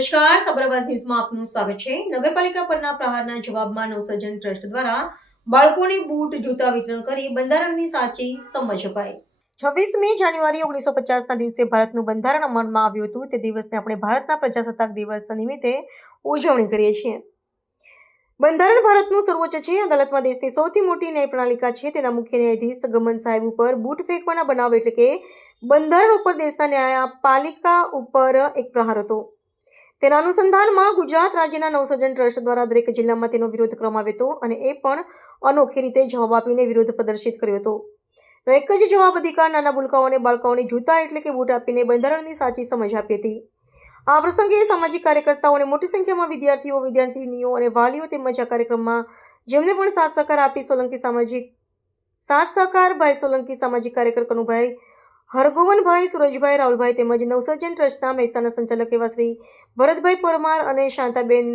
નમસ્કાર, સબરાબાઝ ન્યૂઝમાં આપનું સ્વાગત છે। નગરપાલિકા પરના પ્રહારના જવાબમાં નવસર્જન ટ્રસ્ટ દ્વારા બાળકોને બૂટ જૂતા વિતરણ કરી બંધારણની સાચી સમજ અપાઈ। 26મી જાન્યુઆરી 1950ના દિવસે ભારતનું બંધારણ અમલમાં આવ્યું હતું। તે દિવસને આપણે ભારતના પ્રજાસત્તાક દિવસ નિમિત્તે ઉજવણી કરીએ છીએ। બંધારણ ભારતનું સર્વોચ્ચ છે। અદાલતમાં દેશની સૌથી મોટી ન્યાય પ્રણાલિકા છે। તેના મુખ્ય ન્યાયાધીશ ગમન સાહેબ ઉપર બૂટ ફેંકવાના બનાવ એટલે કે બંધારણ ઉપર દેશના ન્યાયપાલિકા ઉપર એક પ્રહાર હતો। તેના અનુસંધાનમાં ગુજરાત રાજ્યના નવસર્જન ટ્રસ્ટ દ્વારા દરેક જિલ્લામાં તેનો વિરોધ કરવામાં આવ્યો હતો અને એ પણ અનોખી રીતે જવાબ આપીને વિરોધ પ્રદર્શિત કર્યો હતો। તો એક જ જવાબ અધિકાર નાના ભૂલકાઓને બાળકોને જૂતા એટલે કે બૂટ આપીને બંધારણની સાચી સમજ આપી હતી। આ પ્રસંગે સામાજિક કાર્યકર્તાઓ અને મોટી સંખ્યામાં વિદ્યાર્થીઓ, વિદ્યાર્થીનીઓ અને વાલીઓ તેમજ આ કાર્યક્રમમાં જેમને પણ સાથ સહકાર આપી ભાઈ સોલંકી, સામાજિક કાર્યકર કનુભાઈ, હરગોવનભાઈ, સુરજભાઈ, રાહુલભાઈ તેમજ નવસર્જન ટ્રસ્ટના મહેસાણા સંચાલક એવા શ્રી ભરતભાઈ પરમાર અને શાંતાબેન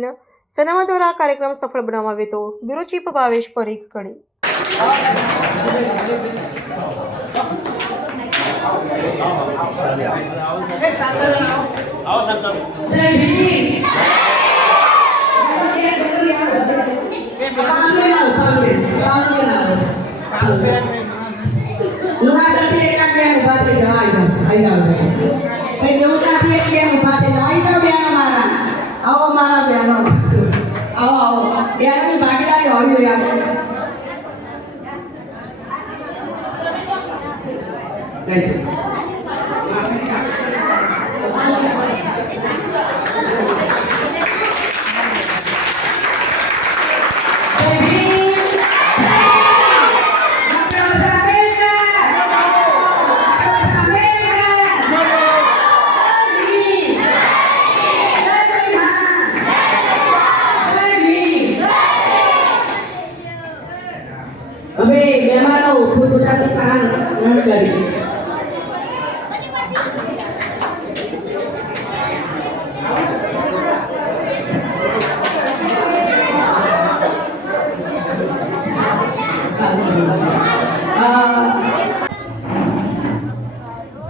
સનાવા દ્વારા આ કાર્યક્રમ સફળ બનાવવામાં આવ્યો હતો। બ્યુરો ચીફ ભાવેશ પરીખ, કડી। હવે મહેમાનો પોતપોતાનું સ્થાન ગ્રહણ કરી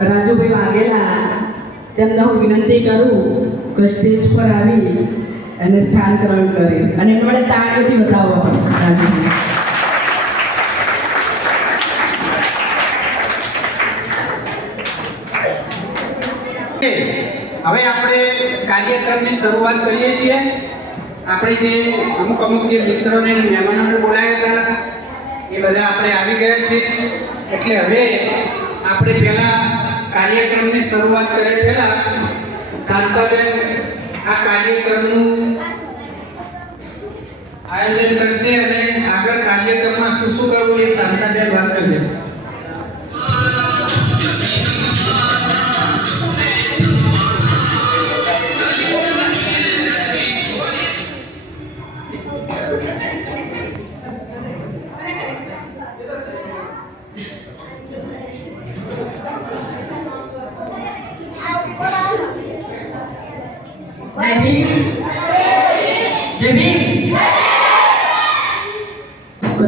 રાજુભાઈ વાઘેલા તેમને હું વિનંતી કરું કે સ્ટેજ પર આવી અને સ્થાન ગ્રહણ કરે અને એમને તાળીઓથી બતાવો રાજુભાઈ। હવે આપણે કાર્યક્રમની શરૂઆત કરીએ છીએ। આપણે જે અમુક જે મિત્રોને મહેમાનોને બોલાવ્યા હતા એ બધા આપણે આવી ગયા છે, એટલે હવે આપણે પહેલાં કાર્યક્રમની શરૂઆત કરે પહેલાં શાંતાબેન આ કાર્યક્રમનું આયોજન કરશે અને આગળ કાર્યક્રમમાં શું શું કરવું એ શાંતાબેન વાત કરશે।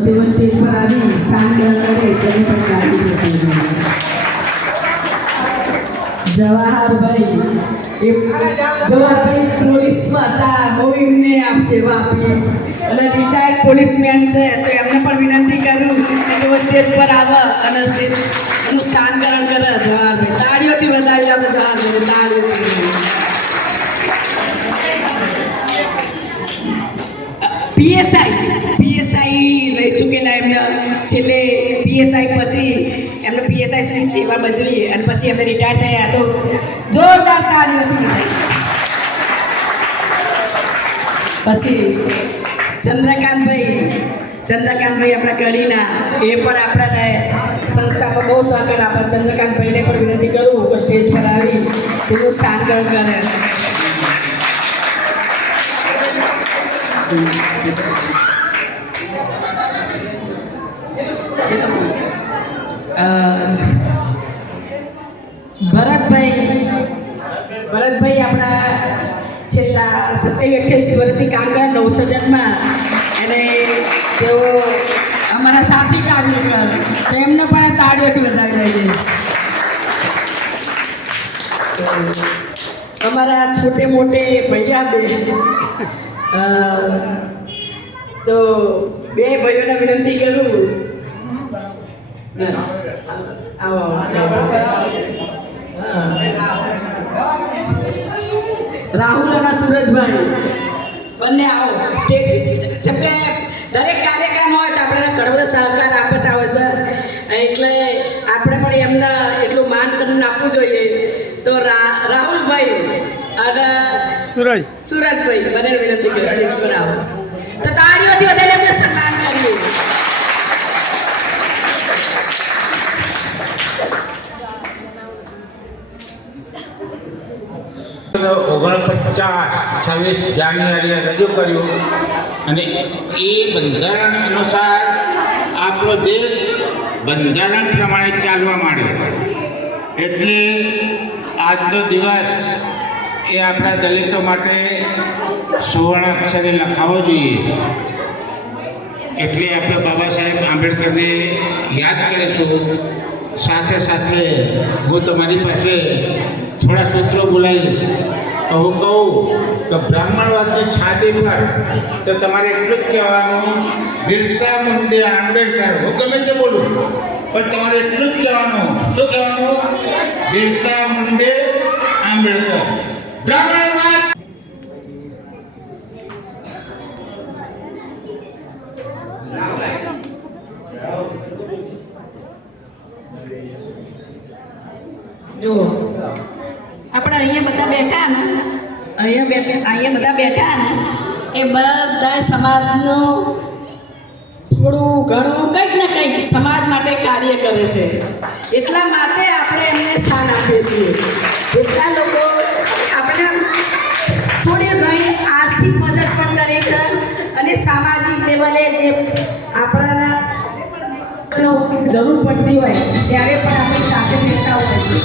તેઓ સ્ટેજ પર આવી સ્થાન ગ્રહણ કરે તેની પણ કાળજી રાખવી જોઈએ। જવાહરભાઈ પોલીસમાં હતા, બહુ એમને સેવા આપી અને રિટાયર્ડ પોલીસમેન છે, તો એમને પણ વિનંતી કરું તેઓ સ્ટેજ પર આવે અને સ્ટેજનું સ્થાન ગ્રહણ કરે। જવાહરભાઈ તાળીઓથી વધાવી આપણે જવાહરભાઈ તાળીઓથી। પીએસઆઈ રહી ચૂકેલા એમને છેલ્લે પીએસઆઈ પછી એમને પીએસઆઈ સુધી સેવા બજવી અને પછી એમને રિટાયર થયા, તો જોરદાર તાળીઓથી। પછી ચંદ્રકાંતભાઈ આપણા કડીના, એ પણ આપણા સંસ્થામાં બહુ સહકાર આપે। ચંદ્રકાંતભાઈને પણ વિનંતી કરું કે સ્ટેજ પર આવી તેનું સ્થાન ગ્રહણ કરે। ભરતભાઈ આપણા છેલ્લા 27-28 વર્ષથી કામ કરે નવસર્જનમાં અને તેઓ અમારા સાથી કાર્યકર, તેમને પણ તાળીઓથી વધાવી દઈએ। हमारा छोटे मोटे भैया बे तो बे भाइयों ने विनती करूँ आओ राहुल અને સુરજભાઈ બંને આવો સ્ટેજ જેમ કે દરેક કાર્યક્રમ હોય તો આપણે ઘણો બધો સહકાર આપતા હોય છે એટલે આપણે પણ એમને એટલું માન સન્માન આપવું જોઈએ તો રાહુલભાઈ અને સુરજભાઈ બંને વિનંતી કરું સ્ટેજ પર આવો તો તાળીઓથી વધારે એમને સન્માન કરીએ. 26 જાન્યુઆરીએ રજૂ કર્યું અને એ બંધારણ અનુસાર આપણો દેશ બંધારણ પ્રમાણે ચાલવા માંડ્યો. એટલે આજનો દિવસ એ આપણા દલિતો માટે સુવર્ણ અક્ષરે લખાવો જોઈએ. એટલે આપણે બાબા સાહેબ આંબેડકરને યાદ કરીશું. સાથે સાથે હું તમારી પાસે થોડા સૂત્રો બોલાવીશ. તો હું કહું કે બ્રાહ્મણવાદની છાતી પર તો તમારે એટલું જ કહેવાનું બિરસા મુંડે આંબેડકર. હું ગમે તે બોલું પણ તમારે એટલું જ કહેવાનું. શું કહેવાનું? બિરસા મુંડે આંબેડકર. બ્રાહ્મણવાદ જો આપણે અહીંયા બધા બેઠા ને અહીંયા બધા બેઠા ને એ બધા સમાજનું થોડું ઘણું કંઈક ને કંઈક સમાજ માટે કાર્ય કરે છે. એટલા માટે આપણે એમને સ્થાન આપીએ છીએ. એટલા લોકો આપણે થોડી ઘણી આર્થિક મદદ પણ કરે છે અને સામાજિક લેવલે જે આપણાના જરૂર પડતી હોય ત્યારે પણ આપણી સાથે રહેતા હોય છે.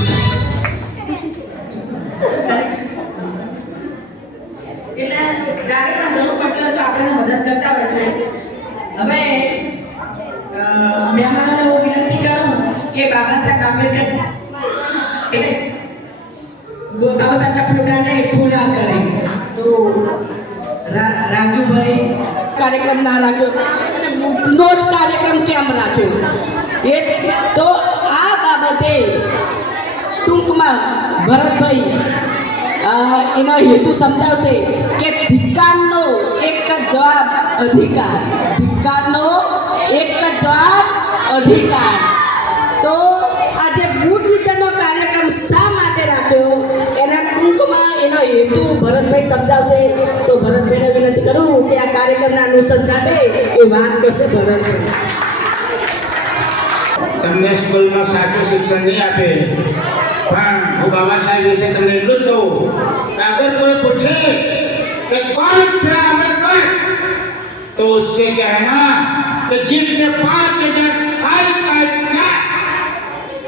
એટલે જ્યારે પણ જરૂર પડતી હોય તો આપણે મદદ કરતા હોય છે. હવે મહેમાનોને હું વિનંતી કરું કે બાબા સાહેબ આંબેડકર બાબા સાહેબના ફોટાને પૂરા કરે. તો રાજુભાઈ કાર્યક્રમ ના રાખ્યો નો જ કાર્યક્રમ કેમ રાખ્યો એ તો આ બાબતે ટૂંકમાં ભરતભાઈ એનો હેતુ સમજાવશે કે ધિક્કારનો એક જ જવાબ અધિકાર. ધિક્કારનો એક જ જવાબ અધિકાર. તો આજે બૂટ વિતરણનો કાર્યક્રમ શા માટે રાખ્યો એના ટૂંકમાં એનો હેતુ ભરતભાઈ સમજાવશે. તો ભરતભાઈને વિનંતી કરું કે આ કાર્યક્રમના અનુસંધાને એ વાત કરશે. ભરતભાઈ તમને સ્કૂલમાં સાચું શિક્ષણ નહીં આપે પણ હું બાબા સાહેબ વિશે તમને એટલું જ કહું કે અગર કોઈ પૂછે कि कौन थे आंबेडकर तो उससे कहना कि जिसने 5000 साल का इतिहास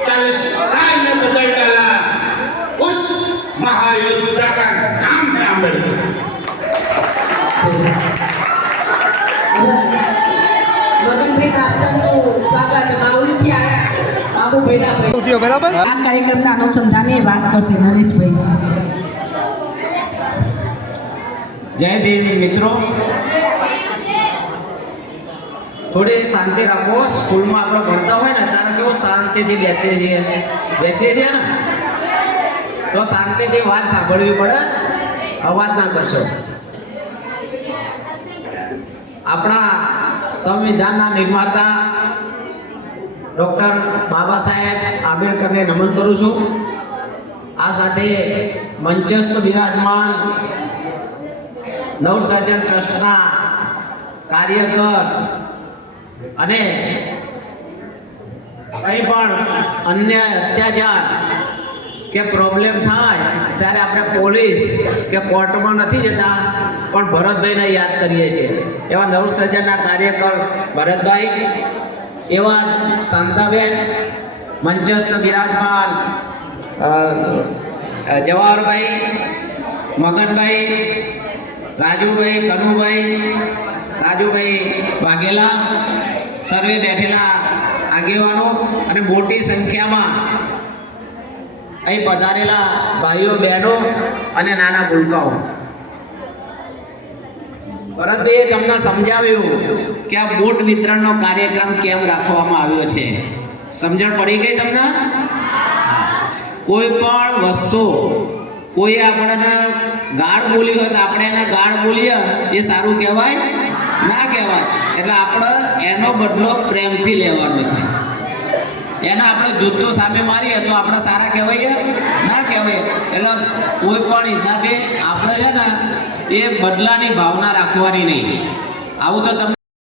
40 साल में बदल डाला उस महायोद्धा का नाम है आंबेडकर. મગનભાઈ નાસ્તાનું સ્વાગત બાવળીથી બાબુભાઈના બરાબર આ કાર્યક્રમના અનુસંધાને વાત કરશે નરેશભાઈ. જય ભીમ મિત્રો, થોડી શાંતિ રાખો. સ્કૂલમાં આપણે ભણતા હોય ને ત્યારે કેવું શાંતિથી બેસીએ છીએ ને તો શાંતિથી વાત સાંભળવી પડે. અવાજ ના કરશો. આપણા સંવિધાનના નિર્માતા ડૉક્ટર બાબા સાહેબ આંબેડકરને નમન કરું છું. આ સાથે મંચસ્થ બિરાજમાન નવસર્જન ટ્રસ્ટના કાર્યકર અને કંઈ પણ અન્ય અત્યાચાર કે પ્રોબ્લેમ થાય ત્યારે આપણે પોલીસ કે કોર્ટમાં નથી જતા પણ ભરતભાઈને યાદ કરીએ છીએ. એવા નવસર્જનના કાર્યકર ભરતભાઈ, એવા શાંતાબેન, મંચસ્થ બિરાજમાન જવાહરભાઈ, મગનભાઈ, રાજુભાઈ, રાજુભાઈ વાઘેલા, સર્વે બેઠેલા આગેવાનો અને મોટી સંખ્યામાં અહીં પધારેલા ભાઈઓ બહેનો અને નાના ભૂલકાઓ, ભરતભાઈએ તમને સમજાવ્યું કે આ બૂટ વિતરણનો કાર્યક્રમ કેમ રાખવામાં આવ્યો છે. સમજણ પડી ગઈ તમને? કોઈ પણ વસ્તુ કોઈ આપણને ગાળ બોલી હોય તો આપણે એને ગાળ બોલીએ એ સારું કહેવાય? ના કહેવાય. એટલે આપણે એનો બદલો પ્રેમથી લેવાનો છે. એને આપણે જૂતો સામે મારીએ તો આપણે સારા કહેવાય? ના કહેવાય. એટલે કોઈ પણ હિસાબે આપણે છે ને એ બદલાની ભાવના રાખવાની નહીં. આવું તો તમને